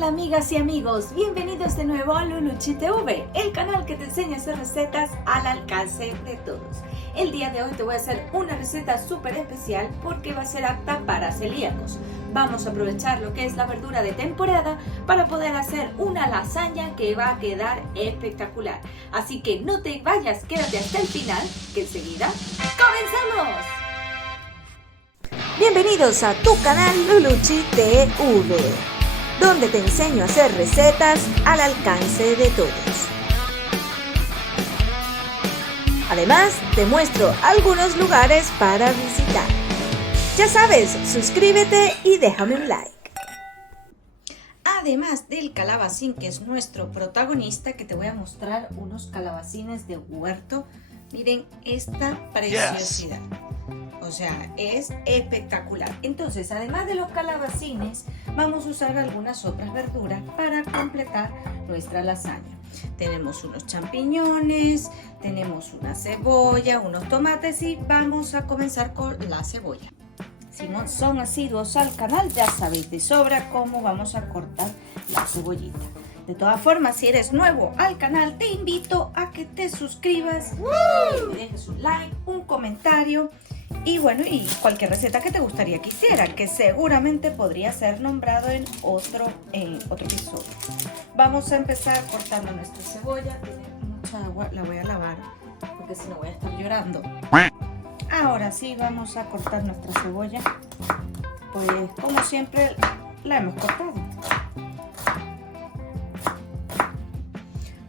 Hola amigas y amigos, bienvenidos de nuevo a Luluchi TV, el canal que te enseña a hacer recetas al alcance de todos. El día de hoy te voy a hacer una receta súper especial porque va a ser apta para celíacos. Vamos a aprovechar lo que es la verdura de temporada para poder hacer una lasaña que va a quedar espectacular. Así que no te vayas, quédate hasta el final, que enseguida ¡comenzamos! Bienvenidos a tu canal Luluchi TV, donde te enseño a hacer recetas al alcance de todos. Además, te muestro algunos lugares para visitar. Ya sabes, suscríbete y déjame un like. Además del calabacín, que es nuestro protagonista, que te voy a mostrar unos calabacines de huerto. Miren esta preciosidad. O sea, es espectacular. Entonces, además de los calabacines, vamos a usar algunas otras verduras para completar nuestra lasaña. Tenemos unos champiñones, tenemos una cebolla, unos tomates y vamos a comenzar con la cebolla. Si no son asiduos al canal, ya sabéis de sobra cómo vamos a cortar la cebollita. De todas formas, si eres nuevo al canal, te invito a que te suscribas, me dejes un like, un comentario y bueno, y cualquier receta que te gustaría que hiciera, que seguramente podría ser nombrado en otro episodio. Vamos a empezar cortando nuestra cebolla. Tiene mucha agua, la voy a lavar porque si no voy a estar llorando. Ahora sí, vamos a cortar nuestra cebolla, pues como siempre la hemos cortado.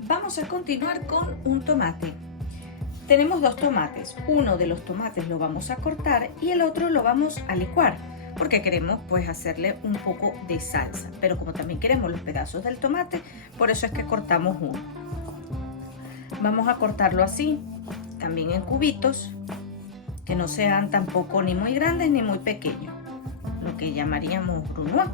Vamos a continuar con un tomate. Tenemos dos tomates. Uno de los tomates lo vamos a cortar y el otro lo vamos a licuar porque queremos pues hacerle un poco de salsa, pero como también queremos los pedazos del tomate, por eso es que cortamos uno. Vamos a cortarlo así, también en cubitos, que no sean tampoco ni muy grandes ni muy pequeños, lo que llamaríamos brunoise.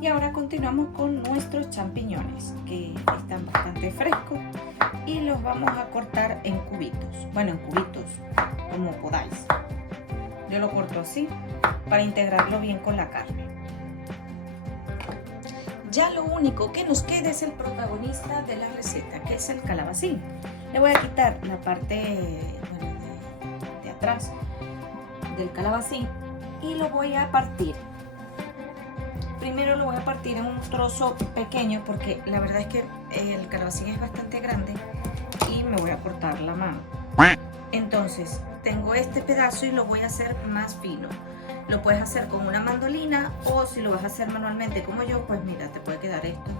Y ahora continuamos con nuestros champiñones, que están bastante frescos y los vamos a cortar en cubitos. Bueno, en cubitos, como podáis. Yo lo corto así para integrarlo bien con la carne. Ya lo único que nos queda es el protagonista de la receta, que es el calabacín. Le voy a quitar la parte de atrás del calabacín y lo voy a partir. Primero lo voy a partir en un trozo pequeño porque la verdad es que el calabacín es bastante grande y me voy a cortar la mano. Entonces tengo este pedazo y lo voy a hacer más fino. Lo puedes hacer con una mandolina o si lo vas a hacer manualmente como yo, pues mira, te puede quedar esto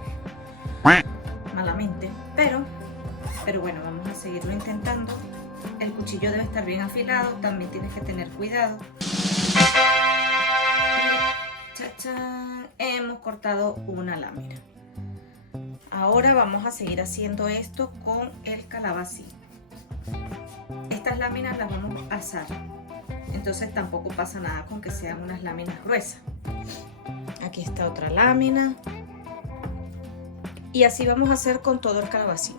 malamente. Pero bueno, vamos a seguirlo intentando. El cuchillo debe estar bien afilado, también tienes que tener cuidado. ¡Chachán! Hemos cortado una lámina. Ahora vamos a seguir haciendo esto con el calabacín. Estas láminas las vamos a asar, entonces tampoco pasa nada con que sean unas láminas gruesas. Aquí está otra lámina y así vamos a hacer con todo el calabacín.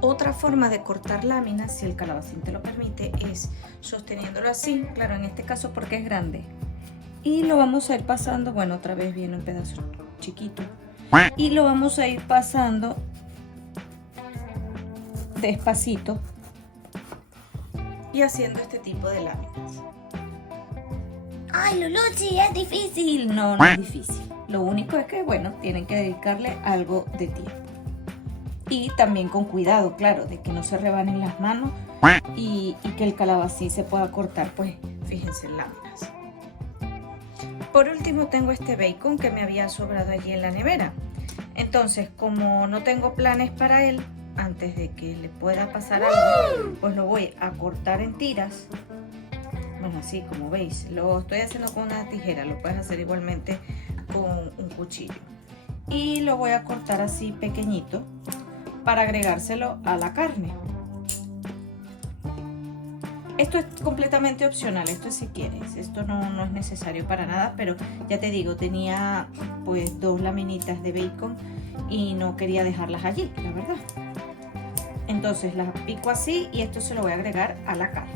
Otra forma de cortar láminas, si el calabacín te lo permite, es sosteniéndolo así, claro, en este caso porque es grande. Y lo vamos a ir pasando, bueno, otra vez viene en pedazos chiquitos. Y lo vamos a ir pasando despacito y haciendo este tipo de láminas. ¡Ay, Luluchi, es difícil! No, no es difícil. Lo único es que, bueno, tienen que dedicarle algo de tiempo. Y también con cuidado, claro, de que no se rebanen las manos y que el calabacín se pueda cortar, pues, fíjense en láminas. Por último tengo este bacon que me había sobrado allí en la nevera. Entonces, como no tengo planes para él, antes de que le pueda pasar algo, pues lo voy a cortar en tiras. Bueno, así como veis, lo estoy haciendo con una tijera, lo puedes hacer igualmente con un cuchillo. Y lo voy a cortar así pequeñito para agregárselo a la carne. Esto es completamente opcional, esto es si quieres, esto no es necesario para nada, pero ya te digo, tenía pues dos laminitas de bacon y no quería dejarlas allí, la verdad. Entonces las pico así y esto se lo voy a agregar a la carne.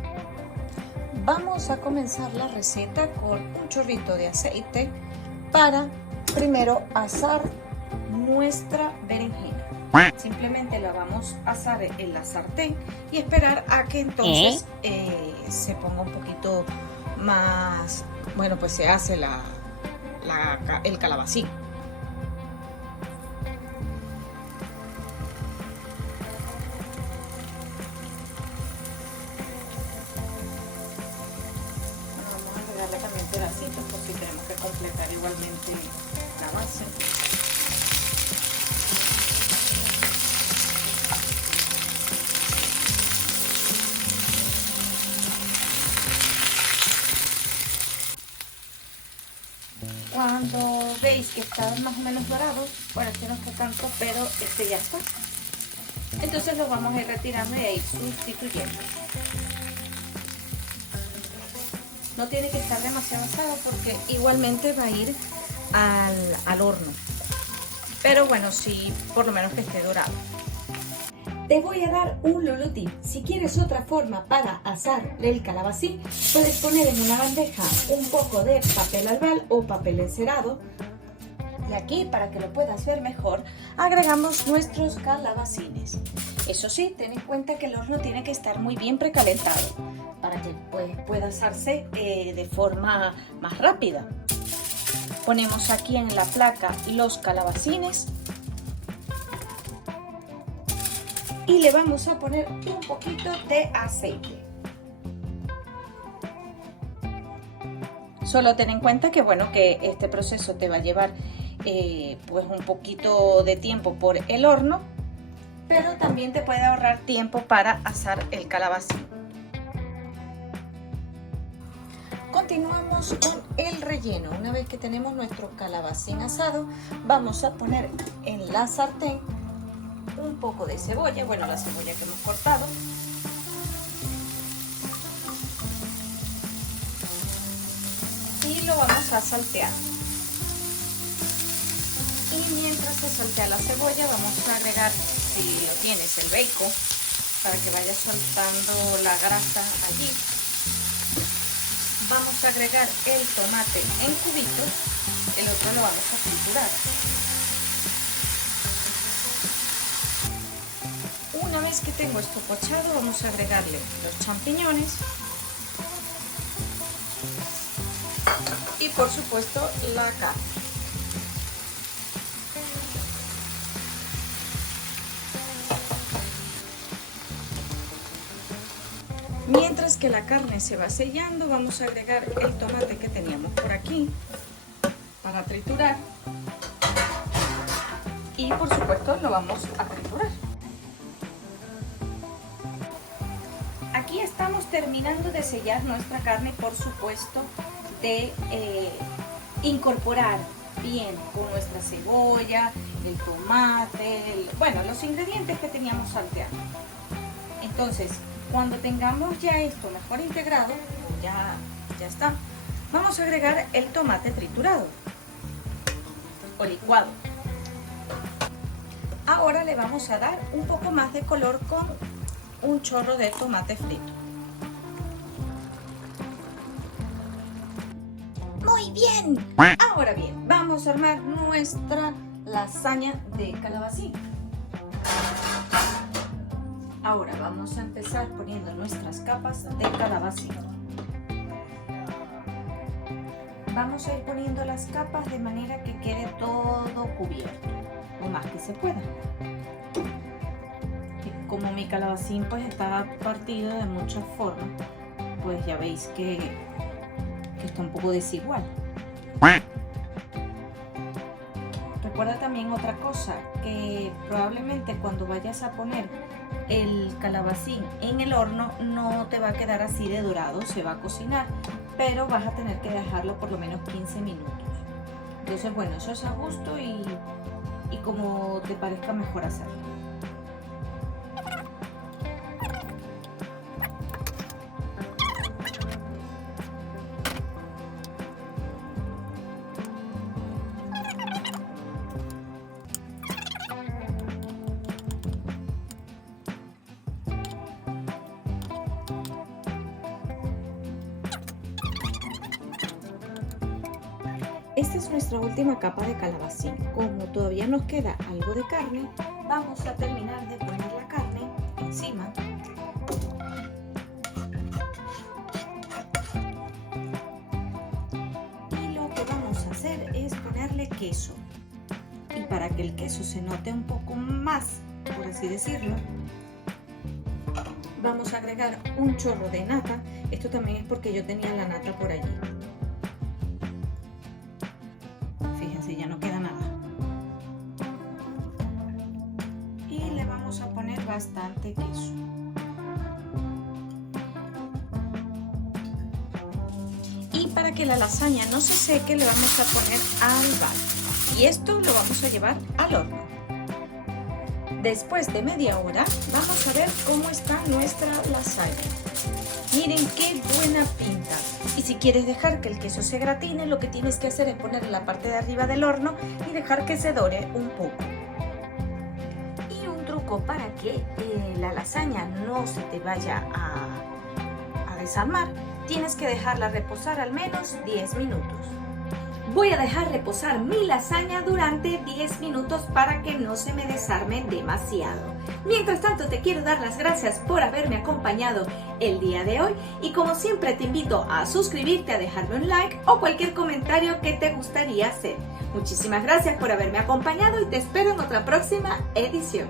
Vamos a comenzar la receta con un chorrito de aceite para primero asar nuestra berenjena. Simplemente la vamos a asar en la sartén y esperar a que entonces se ponga un poquito más, bueno, pues se hace el calabacín. Vamos a agregarle también pedacitos porque tenemos que completar igualmente la base. Cuando veis que está más o menos dorado, bueno, este no está tanto, pero este ya está. Entonces lo vamos a ir retirando y a ir sustituyendo. No tiene que estar demasiado asado porque igualmente va a ir al horno. Pero bueno, sí, por lo menos que esté dorado. Te voy a dar un lulutip. Si quieres otra forma para asar el calabacín, puedes poner en una bandeja un poco de papel albal o papel encerado. Y aquí, para que lo puedas ver mejor, agregamos nuestros calabacines. Eso sí, ten en cuenta que el horno tiene que estar muy bien precalentado para que pueda asarse de forma más rápida. Ponemos aquí en la placa los calabacines. Y le vamos a poner un poquito de aceite. Solo ten en cuenta que bueno, que este proceso te va a llevar pues un poquito de tiempo por el horno, pero también te puede ahorrar tiempo para asar el calabacín. Continuamos con el relleno. Una vez que tenemos nuestro calabacín asado, vamos a poner en la sartén un poco de cebolla, bueno, la cebolla que hemos cortado, y lo vamos a saltear. Y mientras se saltea la cebolla, vamos a agregar, si lo tienes, el bacon, para que vaya soltando la grasa allí. Vamos a agregar el tomate en cubitos, el otro lo vamos a triturar. Una vez que tengo esto pochado, vamos a agregarle los champiñones y por supuesto la carne. Mientras que la carne se va sellando, vamos a agregar el tomate que teníamos por aquí para triturar y por supuesto lo vamos a triturar. Aquí estamos terminando de sellar nuestra carne, por supuesto de incorporar bien con nuestra cebolla, el tomate, bueno, los ingredientes que teníamos salteados. Entonces, cuando tengamos ya esto mejor integrado, ya está, vamos a agregar el tomate triturado o licuado. Ahora le vamos a dar un poco más de color con un chorro de tomate frito. Muy bien. Ahora bien, vamos a armar nuestra lasaña de calabacín. Ahora vamos a empezar poniendo nuestras capas de calabacín. Vamos a ir poniendo las capas de manera que quede todo cubierto, lo más que se pueda. Como mi calabacín pues está partido de muchas formas, pues ya veis que está un poco desigual. Recuerda también otra cosa, que probablemente cuando vayas a poner el calabacín en el horno no te va a quedar así de dorado, se va a cocinar, pero vas a tener que dejarlo por lo menos 15 minutos. Entonces bueno, eso es a gusto y como te parezca mejor hacerlo. esta es nuestra última capa de calabacín. Como todavía nos queda algo de carne, vamos a terminar de poner la carne encima. Y lo que vamos a hacer es ponerle queso. Y para que el queso se note un poco más, por así decirlo, vamos a agregar un chorro de nata. Esto también es porque yo tenía la nata por allí. Fíjense, ya no queda nada. Y le vamos a poner bastante queso. Y para que la lasaña no se seque, le vamos a poner albahaca. Y esto lo vamos a llevar al horno. Después de media hora vamos a ver cómo está nuestra lasaña. Miren qué buena pinta. Y si quieres dejar que el queso se gratine, lo que tienes que hacer es poner en la parte de arriba del horno y dejar que se dore un poco. Y un truco para que la lasaña no se te vaya a desarmar, tienes que dejarla reposar al menos 10 minutos. Voy a dejar reposar mi lasaña durante 10 minutos para que no se me desarme demasiado. Mientras tanto, te quiero dar las gracias por haberme acompañado el día de hoy y como siempre te invito a suscribirte, a dejarme un like o cualquier comentario que te gustaría hacer. Muchísimas gracias por haberme acompañado y te espero en otra próxima edición.